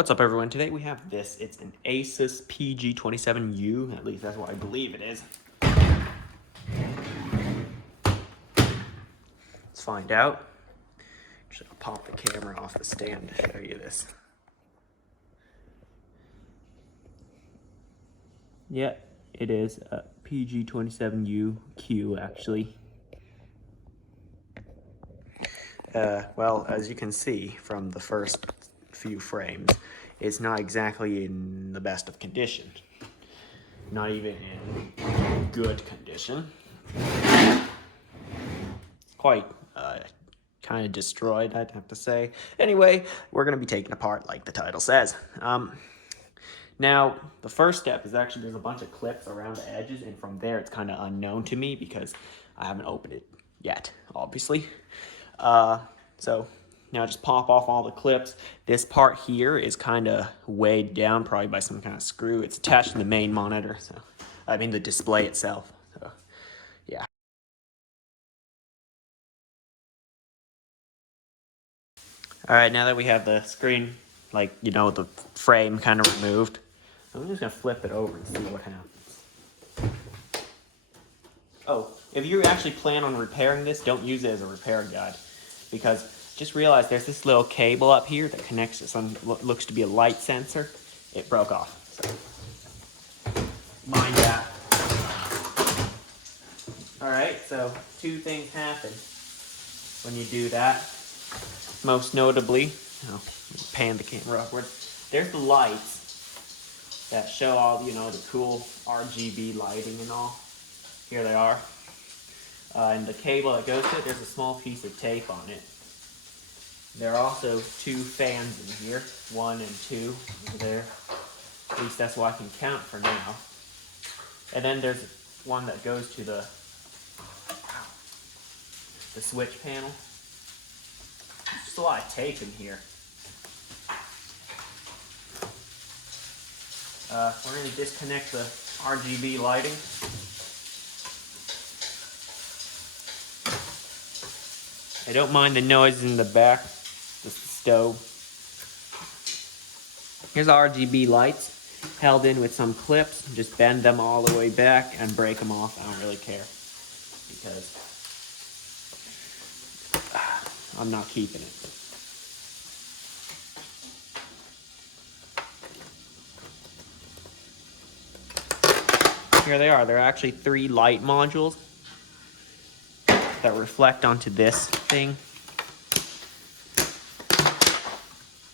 What's up, everyone? Today we have this. It's an Asus PG27U, at least that's what I believe it is. Let's find out. Just pop the camera off the stand to show you this. Yeah, it is a PG27UQ actually. Well, as you can see from the first few frames, it's not exactly in the best of condition. Not even in good condition. Quite kind of destroyed, I'd have to say. Anyway, we're going to be taking apart like the title says. Now, the first step is actually there's a bunch of clips around the edges, and from there it's kind of unknown to me because I haven't opened it yet, obviously. So now just pop off all the clips. This part here is kind of weighed down probably by some kind of screw. It's attached to the main monitor, so I mean the display itself. So yeah. All right, now that we have the screen, like, you know, the frame kind of removed, I'm just gonna flip it over and see what happens. Oh, if you actually plan on repairing this, don't use it as a repair guide, because just realize there's this little cable up here that connects to some what looks to be a light sensor. It broke off, so mind that. All right, so two things happen when you do that. Most notably, pan the camera upward. There's the lights that show all, you know, the cool RGB lighting and all. Here they are. And the cable that goes to it, there's a small piece of tape on it. There are also two fans in here, 1 and 2 over there. At least that's what I can count for now. And then there's one that goes to the switch panel. There's just a lot of tape in here. We're going to disconnect the RGB lighting. I don't mind the noise in the back, just the stove. Here's the RGB lights held in with some clips. Just bend them all the way back and break them off. I don't really care because I'm not keeping it. Here they are. They're actually 3 light modules that reflect onto this thing.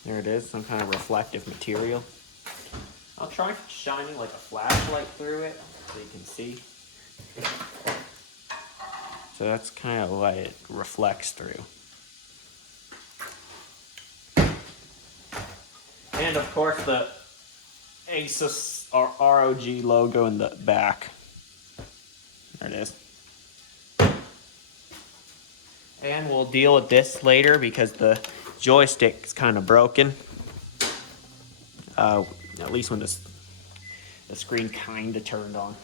There it is, some kind of reflective material. I'll try shining like a flashlight through it so you can see. So that's kind of what it reflects through. And of course the Asus ROG logo in the back. There it is. And we'll deal with this later because the joystick is kind of broken. At least when the screen kind of turned on.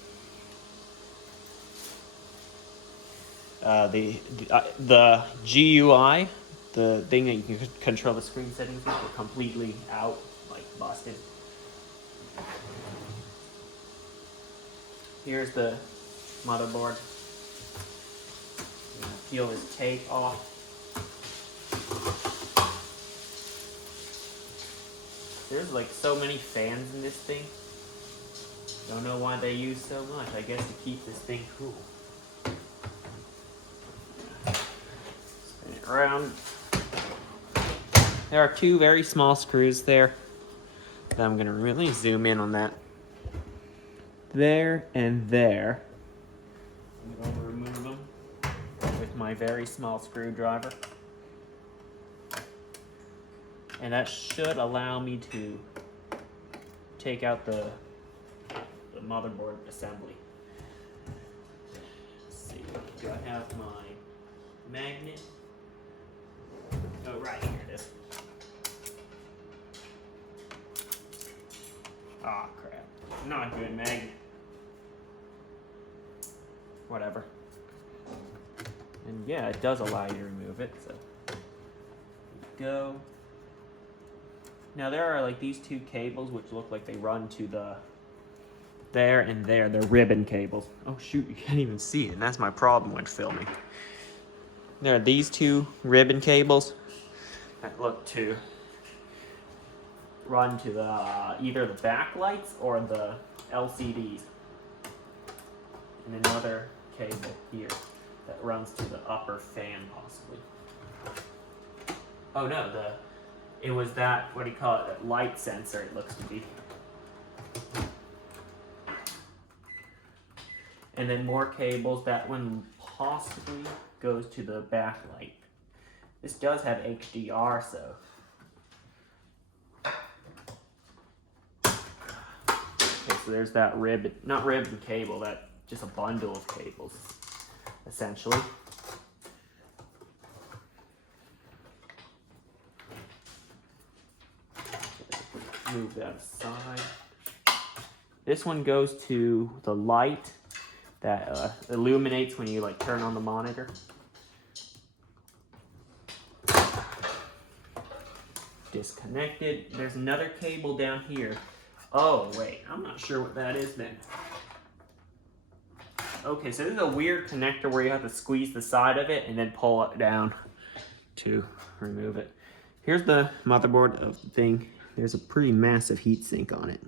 The GUI, the thing that you can control the screen settings with, were completely out, like busted. Here's the motherboard. Peel this tape off. There's like so many fans in this thing. Don't know why they use so much. I guess to keep this thing cool. Spin it around. There are 2 very small screws there. I'm gonna really zoom in on that. There and there. I'm gonna remove them with my very small screwdriver. And that should allow me to take out the motherboard assembly. Let's see, do I have my magnet? Oh, right, here it is. Ah, crap. Not a good magnet. Whatever. And yeah, it does allow you to remove it, so here we go. Now there are like these two cables which look like they run to the there and there. They're ribbon cables. Oh shoot, you can't even see it, and that's my problem when filming. There are these two ribbon cables that look to run to the either the backlights or the LCDs. And another cable here that runs to the upper fan possibly. Oh no, it was that, what do you call it, that light sensor it looks to be. And then more cables, that one possibly goes to the backlight. This does have HDR, so. Okay, so there's that ribbon, not ribbon cable, that just a bundle of cables, essentially. Move that aside. This one goes to the light that illuminates when you like turn on the monitor. Disconnected. There's another cable down here. Oh wait, I'm not sure what that is then. Okay, so this is a weird connector where you have to squeeze the side of it and then pull it down to remove it. Here's the motherboard of the thing. There's a pretty massive heatsink on it.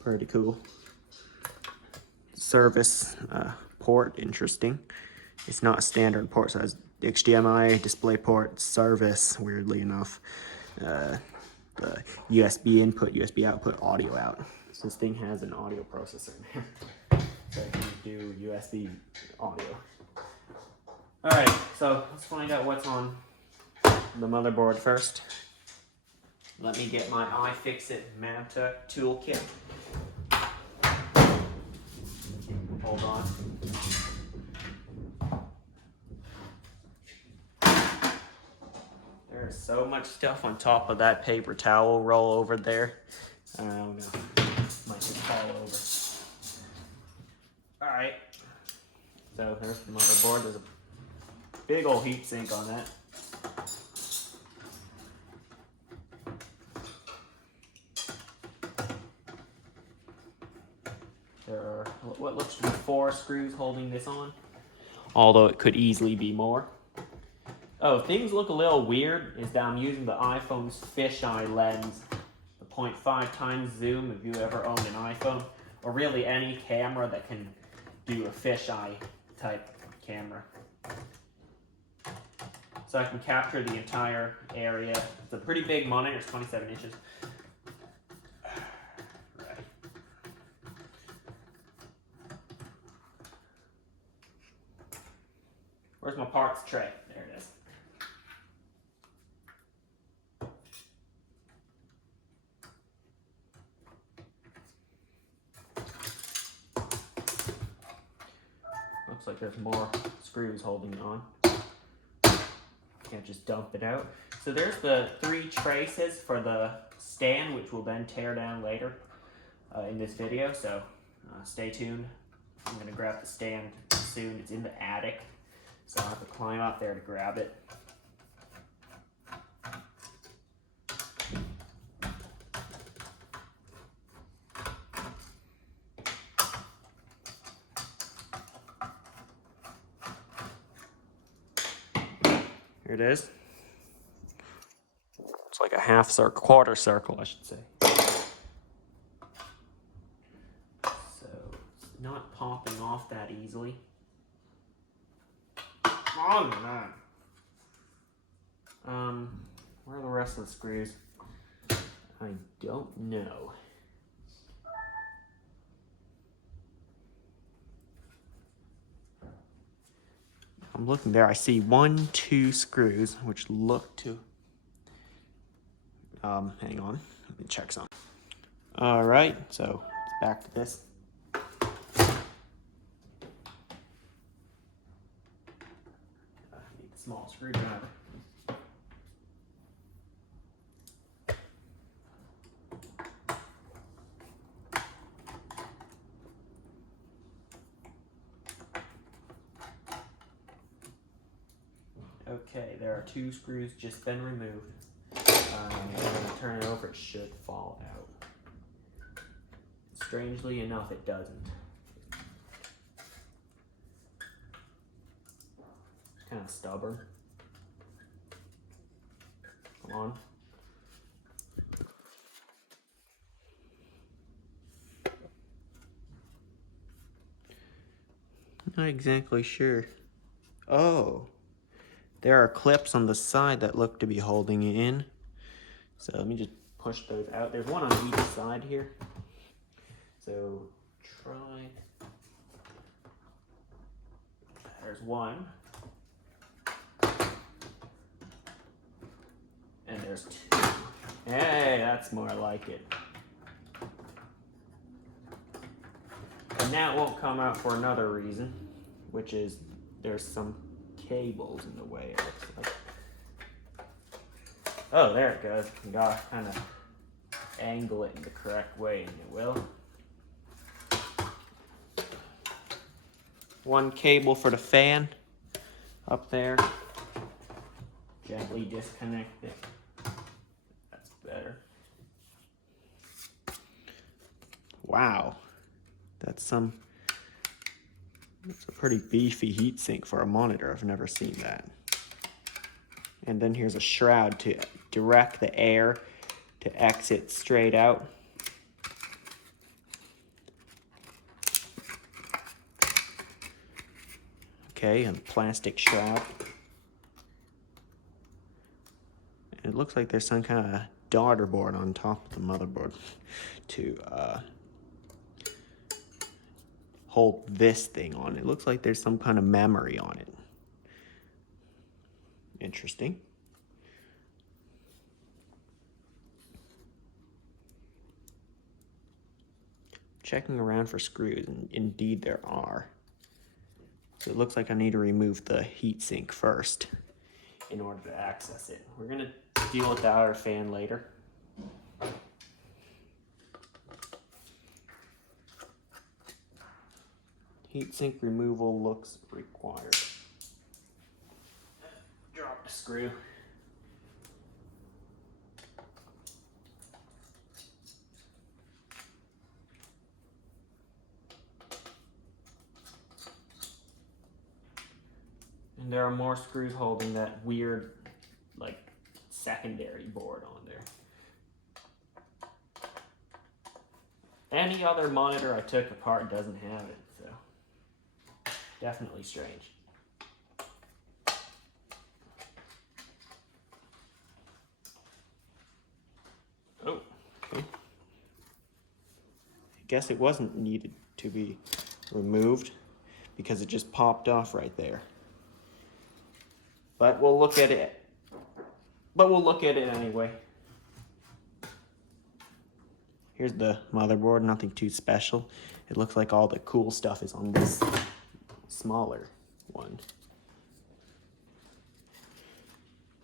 Pretty cool. Service port, interesting. It's not a standard port, so it has HDMI, display port, service, weirdly enough. The USB input, USB output, audio out. So this thing has an audio processor in there. So it can do USB audio. Alright, so let's find out what's on the motherboard first. Let me get my iFixit Manta toolkit. Hold on. There's so much stuff on top of that paper towel roll over there. I don't know. Might just fall over. Alright. So there's the motherboard. There's a big old heatsink on that. There are what looks to be 4 screws holding this on, although it could easily be more. Oh, things look a little weird is that I'm using the iPhone's fisheye lens, the 0.5 times zoom if you ever owned an iPhone, or really any camera that can do a fisheye type camera. So I can capture the entire area. It's a pretty big monitor, it's 27 inches. Where's my parts tray? There it is. Looks like there's more screws holding it on. Can't just dump it out. So there's the 3 traces for the stand, which we'll then tear down later in this video. So stay tuned. I'm going to grab the stand soon. It's in the attic. So I'll have to climb up there to grab it. Here it is. It's like a half circle, quarter circle, I should say. So it's not popping off that easily. Oh man. Where are the rest of the screws? I don't know. I'm looking there. I see 1, 2 screws, which look to. Hang on. Let me check some. All right. So back to this. Small screwdriver. Okay, there are 2 screws just been removed. When I turn it over, it should fall out. Strangely enough, it doesn't. It's kind of stubborn. Come on. Not exactly sure. Oh, there are clips on the side that look to be holding it in. So let me just push those out. There's one on each side here. So try. There's one. And there's two. Hey, that's more like it. And now it won't come out for another reason, which is there's some cables in the way, it looks like. Oh, there it goes. You gotta kind of angle it in the correct way and it will. One cable for the fan up there. Gently disconnect it. That's better. Wow. That's a pretty beefy heatsink for a monitor. I've never seen that. And then here's a shroud to direct the air to exit straight out. Okay, and plastic shroud. And it looks like there's some kind of daughter board on top of the motherboard to hold this thing on. It looks like there's some kind of memory on it. Interesting. Checking around for screws, and indeed there are. So it looks like I need to remove the heatsink first in order to access it. We're gonna deal with the outer fan later. Heatsink removal looks required. Drop the screw. And there are more screws holding that weird, like, secondary board on there. Any other monitor I took apart doesn't have it, so definitely strange. Oh, okay. I guess it wasn't needed to be removed because it just popped off right there. But we'll look at it. Anyway. Here's the motherboard, nothing too special. It looks like all the cool stuff is on this smaller one.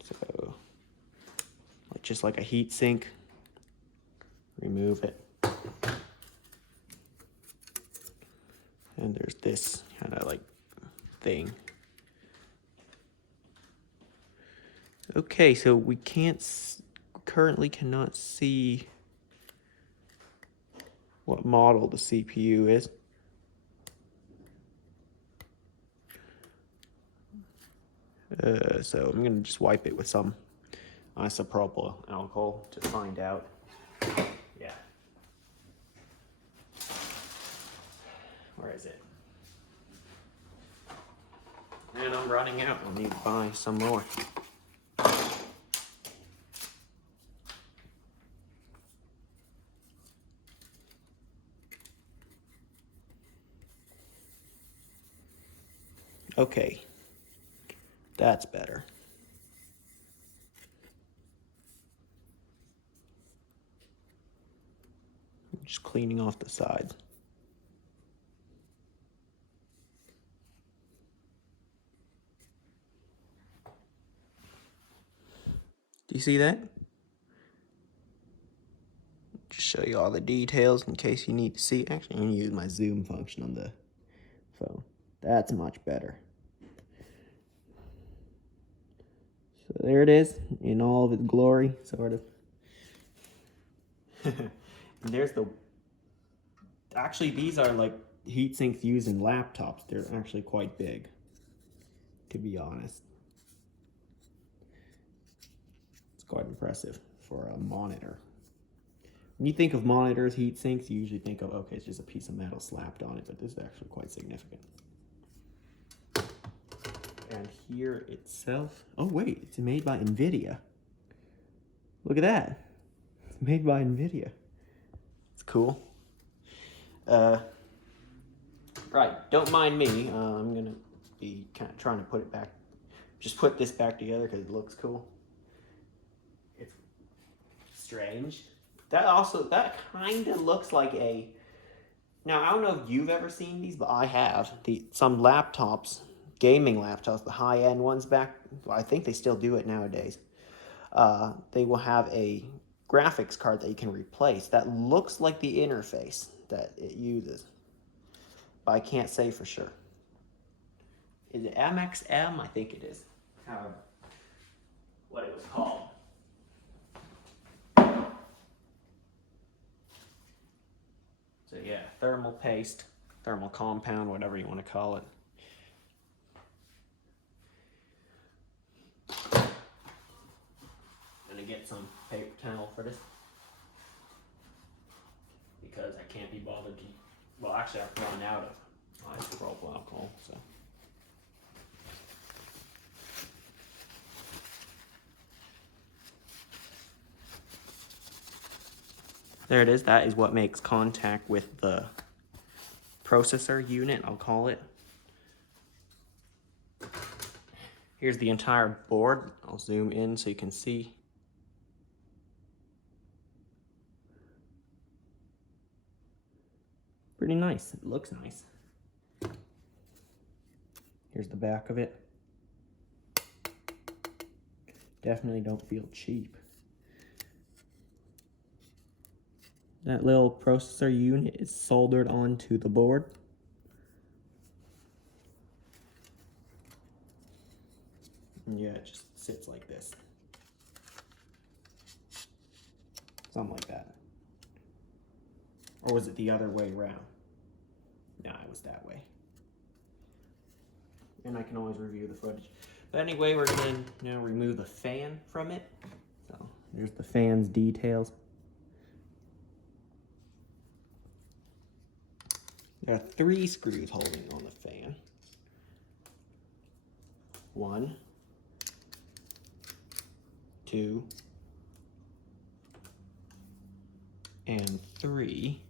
So, just like a heat sink, remove it. And there's this kind of like thing. Okay, so we currently cannot see what model the CPU is. So I'm gonna just wipe it with some isopropyl alcohol to find out. Yeah. Where is it? And I'm running out. I'll need to buy some more. Okay, that's better. I'm just cleaning off the sides. Do you see that? Just show you all the details in case you need to see. Actually, I'm gonna use my zoom function on the phone. That's much better. So there it is in all of its glory, sort of. And there's the... Actually, these are like heat sinks used in laptops. They're actually quite big, to be honest. It's quite impressive for a monitor. When you think of monitors, heat sinks, you usually think of, okay, it's just a piece of metal slapped on it, but this is actually quite significant. And here itself, oh wait, it's made by NVIDIA. Look at that. It's made by NVIDIA. It's cool. Right, don't mind me. I'm gonna be kind of trying to put it back, just put this back together because it looks cool. It's strange. That kind of looks like a, now I don't know if you've ever seen these, but I have. Some laptops, gaming laptops, the high-end ones back, well, I think they still do it nowadays. They will have a graphics card that you can replace that looks like the interface that it uses, but I can't say for sure. Is it MXM? I think it is. What it was called. So yeah, thermal paste, thermal compound, whatever you want to call it. Gonna get some paper towel for this because I can't be bothered to, well actually I've run out of isopropyl alcohol, so. There it is, that is what makes contact with the processor unit, I'll call it. Here's the entire board. I'll zoom in so you can see. Pretty nice, it looks nice. Here's the back of it. Definitely don't feel cheap. That little processor unit is soldered onto the board. And yeah, it just sits like this. Something like that. Or was it the other way around? No, it was that way. And I can always review the footage. But anyway, we're gonna now remove the fan from it. So there's the fan's details. There are 3 screws holding on the fan. 1, 2, and 3.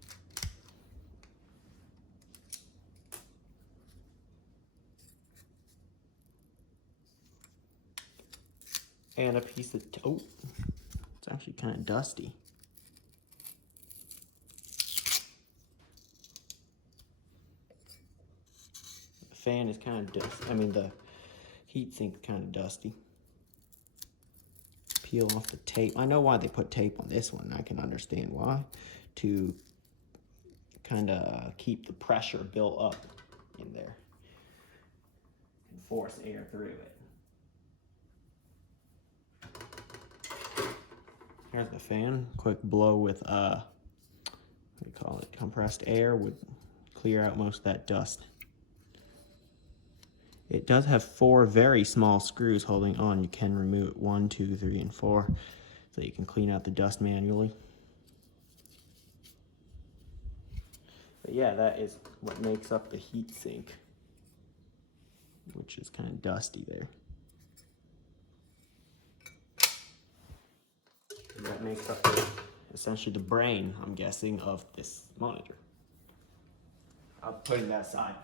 And a piece of, oh, it's actually kind of dusty. The fan is kind of dusty. I mean, the heatsink is kind of dusty. Peel off the tape. I know why they put tape on this one. I can understand why. To kind of keep the pressure built up in there and force air through it. Here's the fan. Quick blow with what do you call it? Compressed air would clear out most of that dust. It does have 4 very small screws holding on. You can remove it 1, 2, 3, and 4, so you can clean out the dust manually. But yeah, that is what makes up the heatsink, which is kind of dusty there. And that makes up essentially the brain, I'm guessing, of this monitor. I'll put that aside.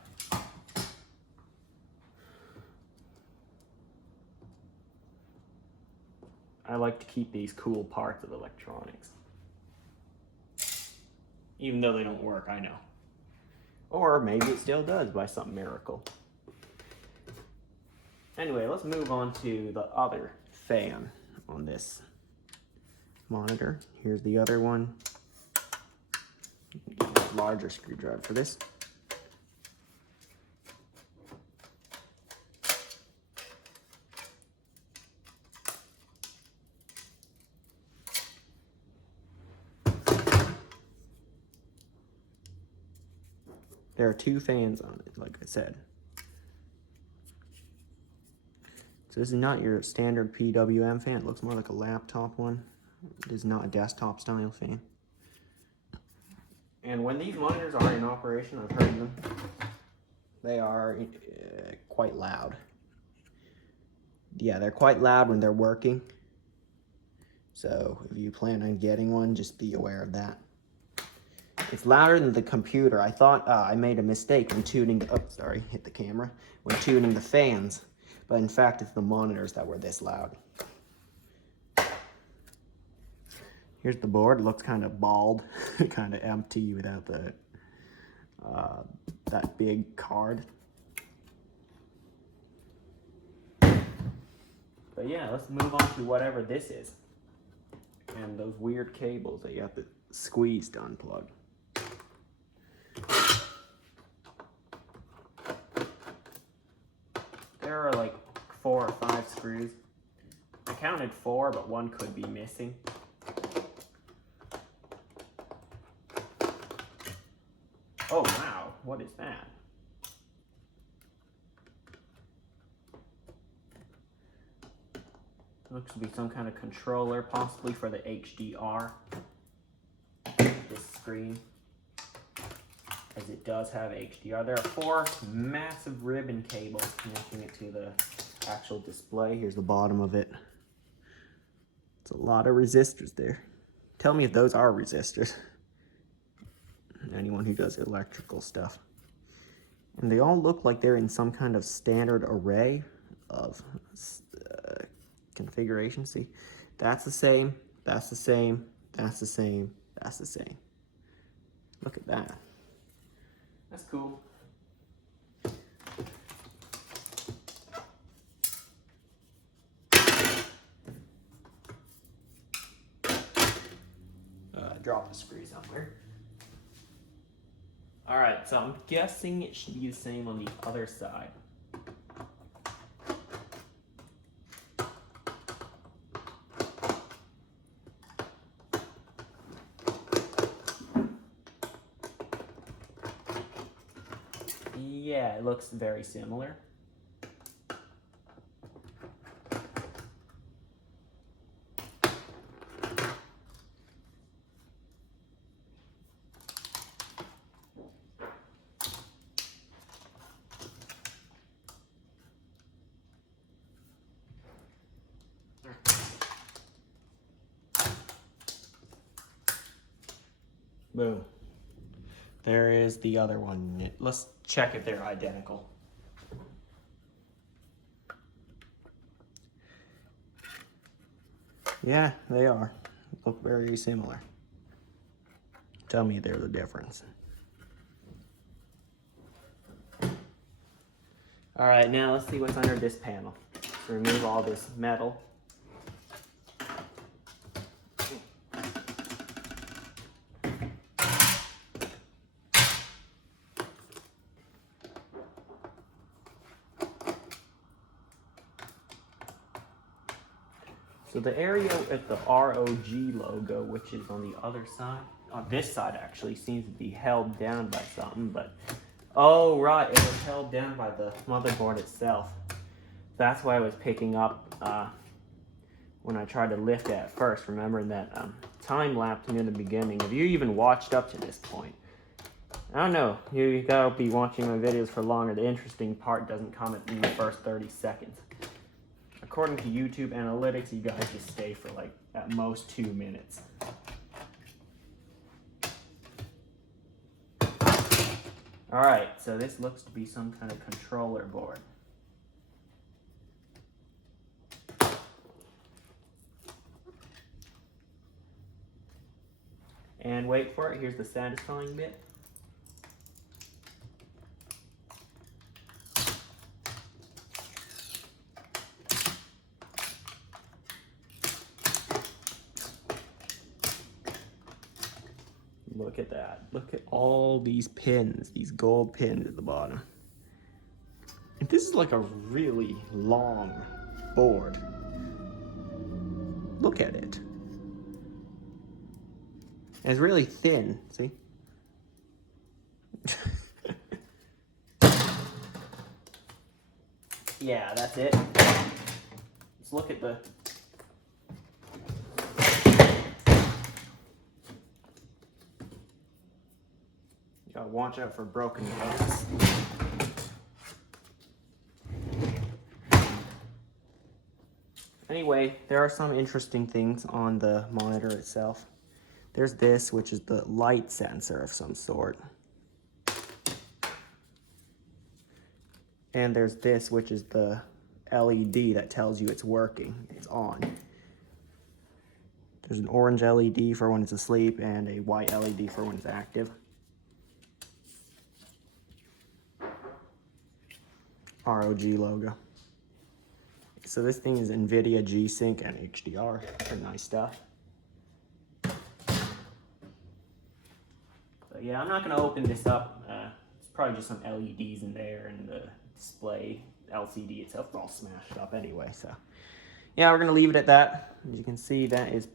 I like to keep these cool parts of electronics. Even though they don't work, I know. Or maybe it still does by some miracle. Anyway, let's move on to the other fan on this monitor. Here's the other one. Larger screwdriver for this. There are 2 fans on it, like I said. So this is not your standard PWM fan. It looks more like a laptop one. It is not a desktop style fan. And when these monitors are in operation, I've heard them, they are quite loud. Yeah, they're quite loud when they're working. So if you plan on getting one, just be aware of that. It's louder than the computer. I thought I made a mistake when tuning, oh, sorry, hit the camera, when tuning the fans. But in fact, it's the monitors that were this loud. Here's the board. It looks kind of bald, kind of empty without the that big card. But yeah, let's move on to whatever this is. And those weird cables that you have to squeeze to unplug. There are like 4 or 5 screws. I counted 4, but 1 could be missing. Oh wow, what is that? Looks to be some kind of controller, possibly for the HDR. This screen, as it does have HDR. There are 4 massive ribbon cables connecting it to the actual display. Here's the bottom of it. It's a lot of resistors there. Tell me if those are resistors. Anyone who does electrical stuff. And they all look like they're in some kind of standard array of configuration. See, that's the same, that's the same, that's the same, that's the same. Look at that. That's cool. Drop the screw somewhere. Alright, so I'm guessing it should be the same on the other side. Yeah, it looks very similar. Boom. There is the other one. Let's check if they're identical. Yeah, they are. Look very similar. Tell me they're the difference. All right, now let's see what's under this panel. So remove all this metal. So the area at the ROG logo, which is on the other side, on this side actually, seems to be held down by something, but oh right, it was held down by the motherboard itself. That's why I was picking up when I tried to lift it at first, remembering that time lapse near the beginning. If you even watched up to this point, I don't know, you gotta be watching my videos for longer. The interesting part doesn't come in the first 30 seconds. According to YouTube analytics, you guys just stay for like at most 2 minutes. All right, so this looks to be some kind of controller board. And wait for it, here's the satisfying bit. Look at that. Look at all these pins, these gold pins at the bottom. And this is like a really long board. Look at it. And it's really thin, see? yeah, that's it. Let's look at the... You gotta watch out for broken glass. Anyway, there are some interesting things on the monitor itself. There's this, which is the light sensor of some sort. And there's this, which is the LED that tells you it's working, it's on. There's an orange LED for when it's asleep and a white LED for when it's active. ROG logo. So this thing is NVIDIA G-Sync and HDR. Pretty nice stuff. So yeah, I'm not gonna open this up. It's probably just some LEDs in there and the display LCD itself is all smashed up anyway. So yeah, we're gonna leave it at that. As you can see, that is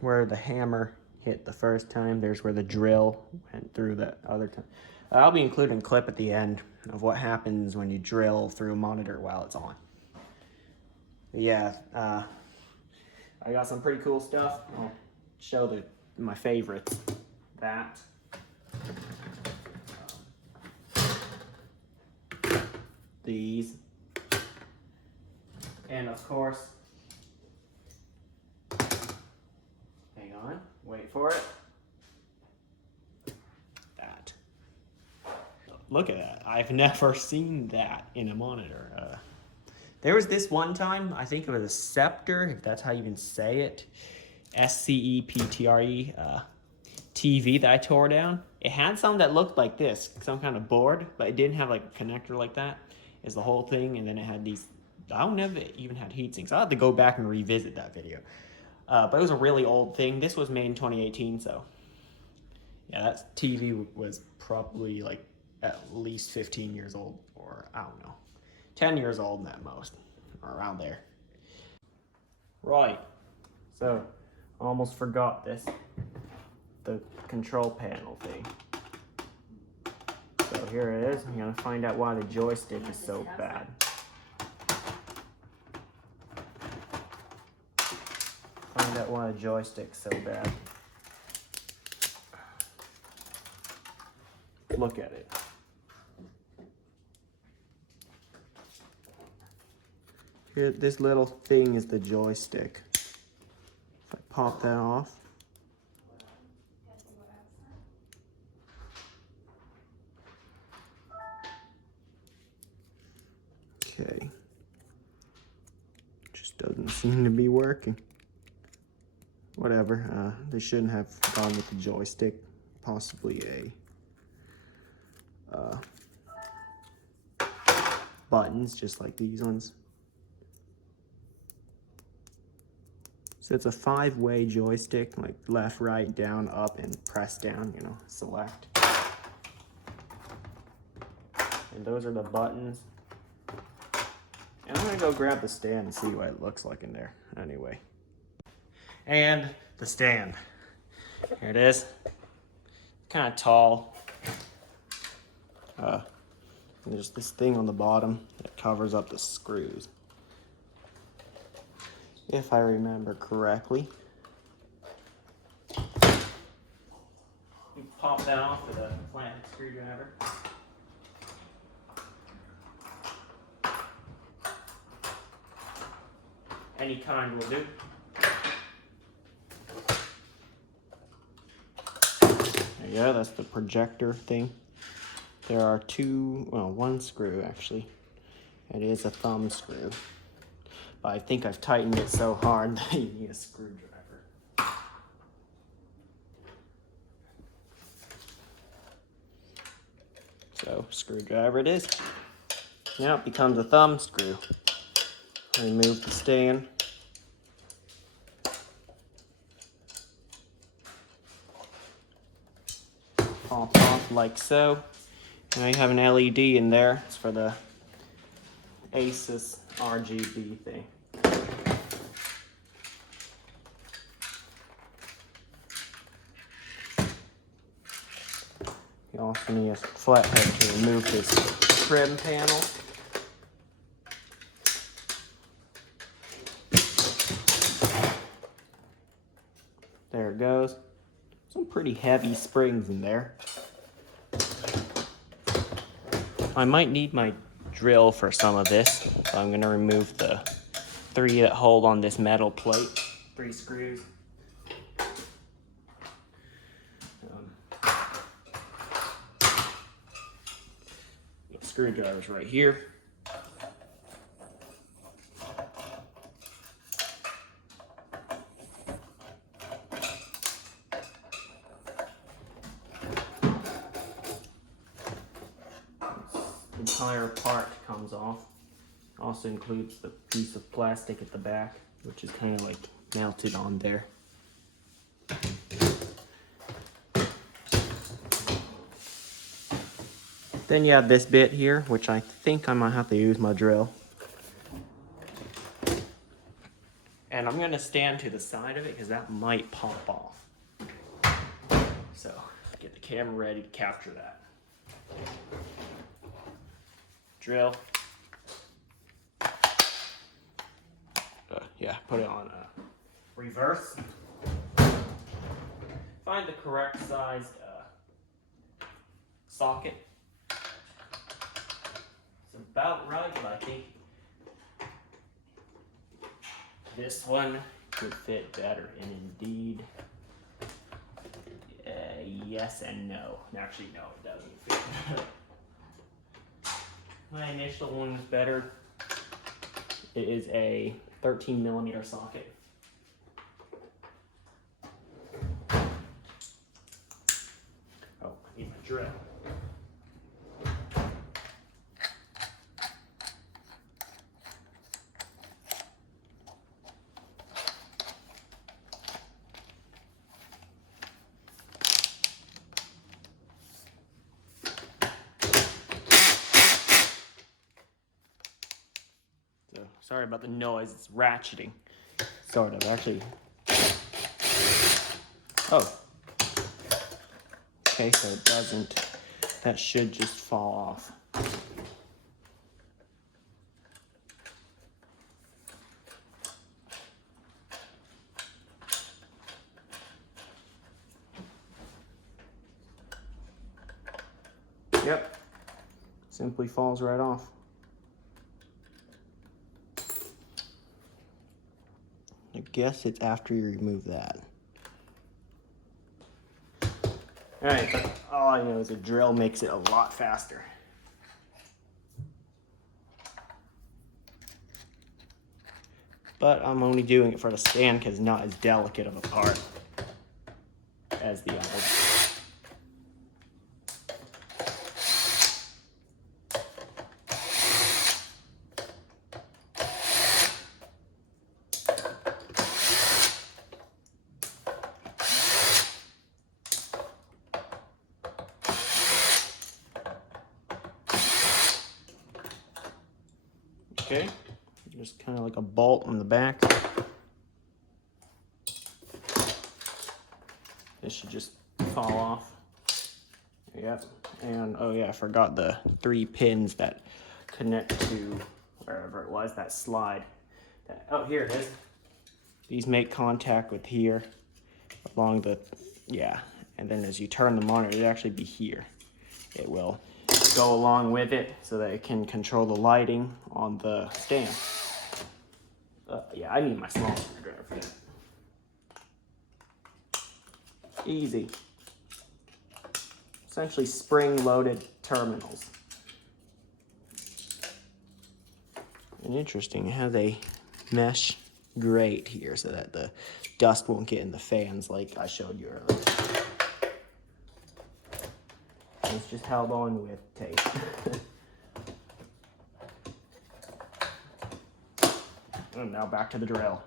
where the hammer hit the first time. There's where the drill went through the other time. I'll be including a clip at the end of what happens when you drill through a monitor while it's on. But yeah, I got some pretty cool stuff. I'll show my favorites. That. These. And of course, hang on, wait for it. That. Look at that. I've never seen that in a monitor. There was this one time, I think it was a Scepter, if that's how you even say it, SCEPTRE TV that I tore down. It had some that looked like this, some kind of board, but it didn't have like a connector like that. Is the whole thing, and then it had these, I don't know if it even had heat sinks. I'll have to go back and revisit that video. But it was a really old thing. This was made in 2018, so yeah, that TV was probably like at least 15 years old, or I don't know, 10 years old at most, or around there. Right, so almost forgot this, the control panel thing. So here it is. I'm gonna find out why the joystick is so bad. Find out why the joystick's so bad. Look at it. Here, this little thing is the joystick. If I pop that off. Okay. Just doesn't seem to be working. Whatever, they shouldn't have gone with the joystick. Possibly a buttons, just like these ones. So it's a 5-way joystick, like left, right, down, up, and press down, you know, select. And those are the buttons. And I'm gonna go grab the stand and see what it looks like in there anyway. And the stand. Here it is. Kind of tall. There's this thing on the bottom that covers up the screws. If I remember correctly. You pop that off with a flathead screwdriver. Any kind will do. There you go, that's the projector thing. There are one screw actually. It is a thumb screw. But I think I've tightened it so hard that you need a screwdriver. So, screwdriver it is. Now it becomes a thumb screw. Remove the stand. Pop off like so. Now you have an LED in there. It's for the Asus RGB thing. You also need a flathead to remove this trim panel. pretty heavy springs in there. I might need my drill for some of this, so I'm going to remove the 3 that hold on this metal plate. 3 screws. Screwdrivers right here. This entire part comes off. Also includes the piece of plastic at the back, which is kind of like mounted on there. Then you have this bit here, which I think I might have to use my drill. And I'm gonna stand to the side of it because that might pop off. So get the camera ready to capture that. Drill. Yeah, put it on reverse. Find the correct sized socket. It's about right, but I think this one could fit better, and indeed, yes and no. Actually, no, it doesn't fit. My initial one was better. It is a 13mm socket. Oh, I need my drill. Sorry about the noise, it's ratcheting. Sort of, actually. Oh. Okay, so it doesn't. That should just fall off. Yep. Simply falls right off. I guess it's after you remove that. Alright, but all I know is a drill makes it a lot faster. But I'm only doing it for the stand because it's not as delicate of a part as the other. Okay, just kind of like a bolt on the back. This should just fall off. Yep, and oh yeah, I forgot the 3 pins that connect to wherever it was, that slide. Oh, here it is. These make contact with here along the, yeah, and then as you turn them on, it'll actually be here. It will go along with it so that it can control the lighting on the stand. Yeah, I need my small screwdriver for that. Easy. Essentially spring-loaded terminals. And interesting, it has a mesh grate here so that the dust won't get in the fans like I showed you earlier. It's just held on with tape. And now back to the drill.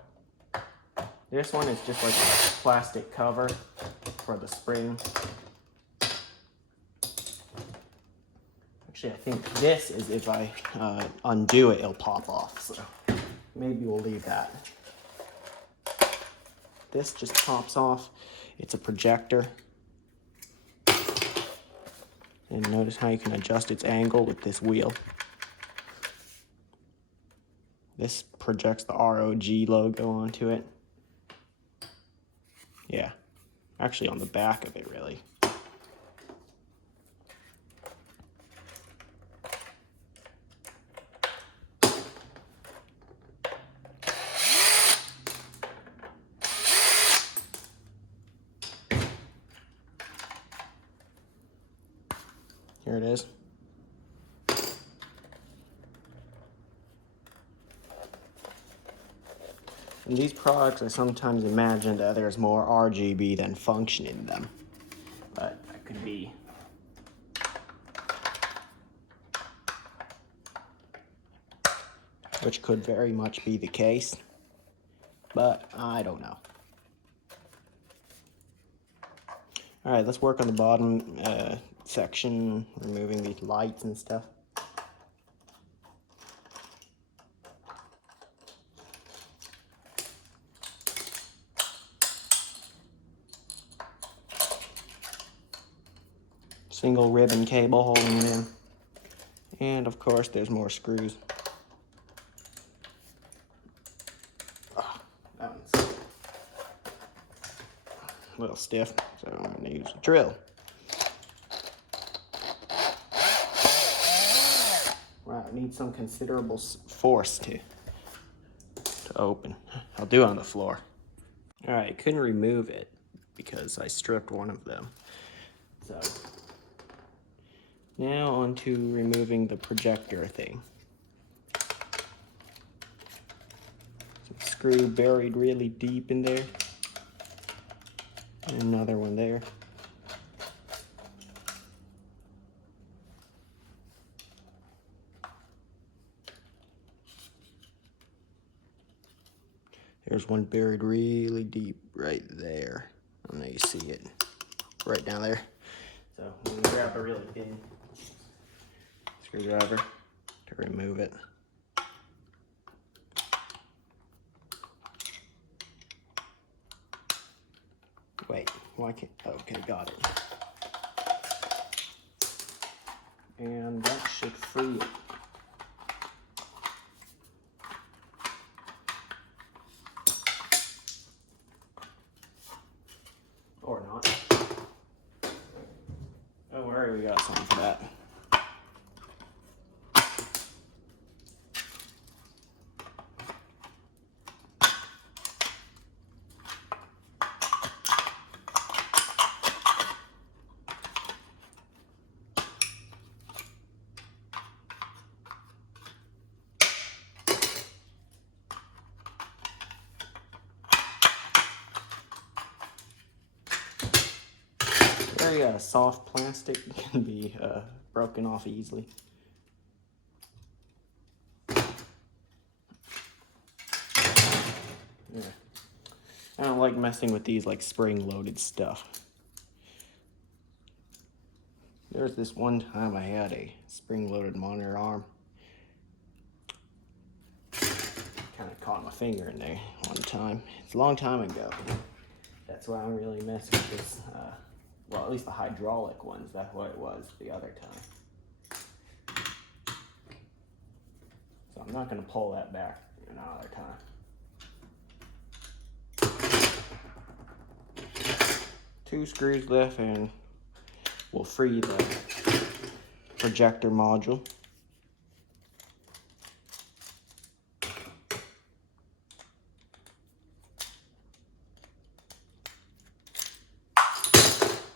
This one is just like a plastic cover for the spring. Actually, I think this is if I undo it, it'll pop off. So maybe we'll leave that. This just pops off. It's a projector. And notice how you can adjust its angle with this wheel. This projects the ROG logo onto it. Yeah. Actually on the back of it, really. Here it is. In these products, I sometimes imagine that there's more RGB than function in them, but that could be. Which could very much be the case, but I don't know. All right, let's work on the bottom section, removing these lights and stuff. Single ribbon cable holding it in. And of course, there's more screws. Oh, that one's a little stiff, so I'm going to use a drill. Wow, it needs some considerable force to open. I'll do it on the floor. All right, I couldn't remove it because I stripped one of them. So now on to removing the projector thing. Some screw buried really deep in there. And another one there. There's one buried really deep right there. I don't know you see it. Right down there. So I'm going to grab a really thin screwdriver to remove it. Wait, why can't, okay, got it. And that should free it. Or not. Don't worry, we got something for that. Very soft plastic, can be broken off easily. Yeah. I don't like messing with these like spring-loaded stuff. There's this one time I had a spring-loaded monitor arm. Kind of caught my finger in there one time. It's a long time ago. That's why I don't really mess with this. Well, at least the hydraulic ones, that's what it was the other time. So I'm not going to pull that back another time. 2 screws left and we'll free the projector module.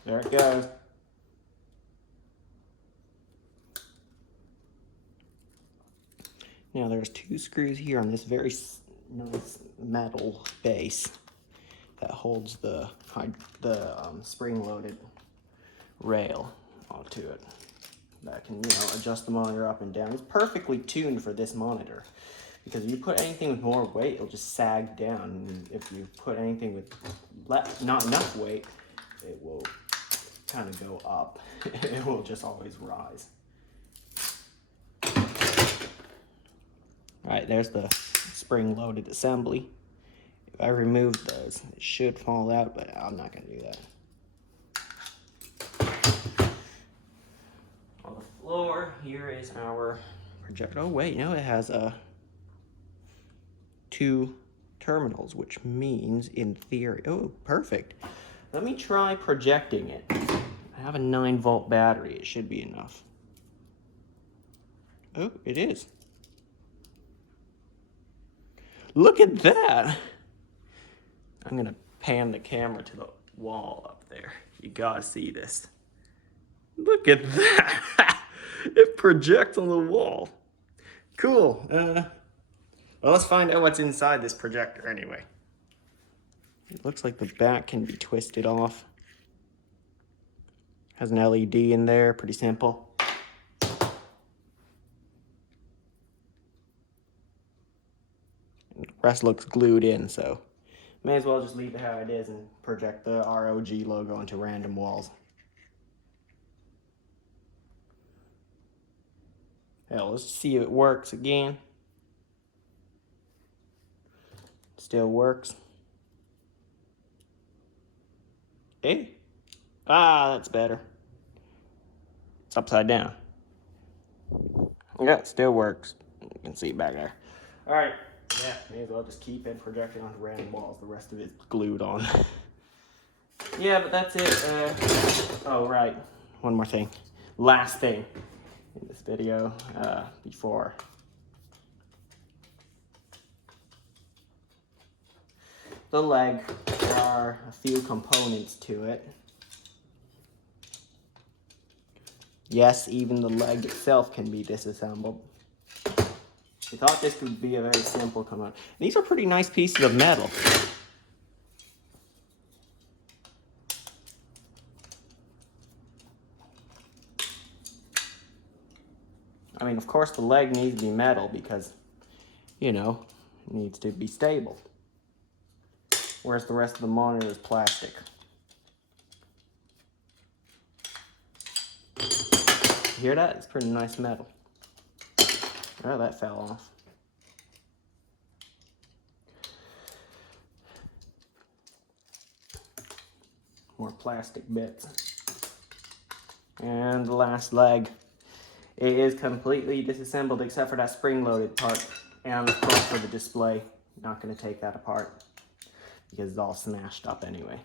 There it goes. Now there's 2 screws here on this very nice metal base that holds the spring-loaded rail onto it. That can, adjust the monitor up and down. It's perfectly tuned for this monitor because if you put anything with more weight, it'll just sag down. And if you put anything with not enough weight, it will kind of go up. It will just always rise. All right, there's the spring-loaded assembly. If I remove those, it should fall out, but I'm not going to do that. On the floor, here is our projector. Oh wait, no, it has 2 terminals, which means in theory, oh, perfect. Let me try projecting it. I have a 9-volt battery. It should be enough. Oh, it is. Look at that. I'm gonna pan the camera to the wall up there. You gotta see this. Look at that. It projects on the wall. Cool. Well, let's find out what's inside this projector anyway. It looks like the back can be twisted off. Has an LED in there, pretty simple. And the rest looks glued in, so may as well just leave it how it is and project the ROG logo onto random walls. Hell, let's see if it works again. Still works. Hey. Ah, that's better. It's upside down. Yeah, it still works. You can see it back there. Alright. Yeah, may as well just keep it projecting onto random walls. The rest of it's glued on. Yeah, but that's it. Oh, right. One more thing. Last thing in this video before. The leg, there are a few components to it. Yes, even the leg itself can be disassembled. We thought this would be a very simple component. These are pretty nice pieces of metal. I mean, of course the leg needs to be metal because, you know, it needs to be stable. Whereas the rest of the monitor is plastic. You hear that? It's pretty nice metal. Oh, that fell off. More plastic bits. And the last leg. It is completely disassembled except for that spring-loaded part. And of course for the display. Not going to take that apart because it's all smashed up anyway.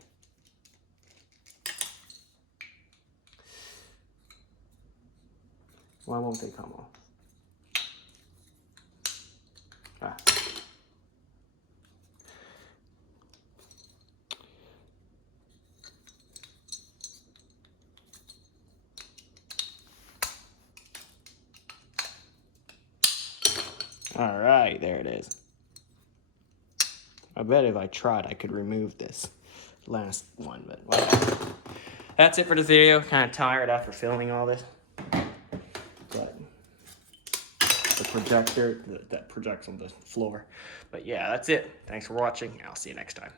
Why won't they come off? Ah. All right, there it is. I bet if I tried, I could remove this last one, but whatever. That's it for this video. Kind of tired after filming all this. But the projector that projects on the floor. But yeah, that's it. Thanks for watching. I'll see you next time.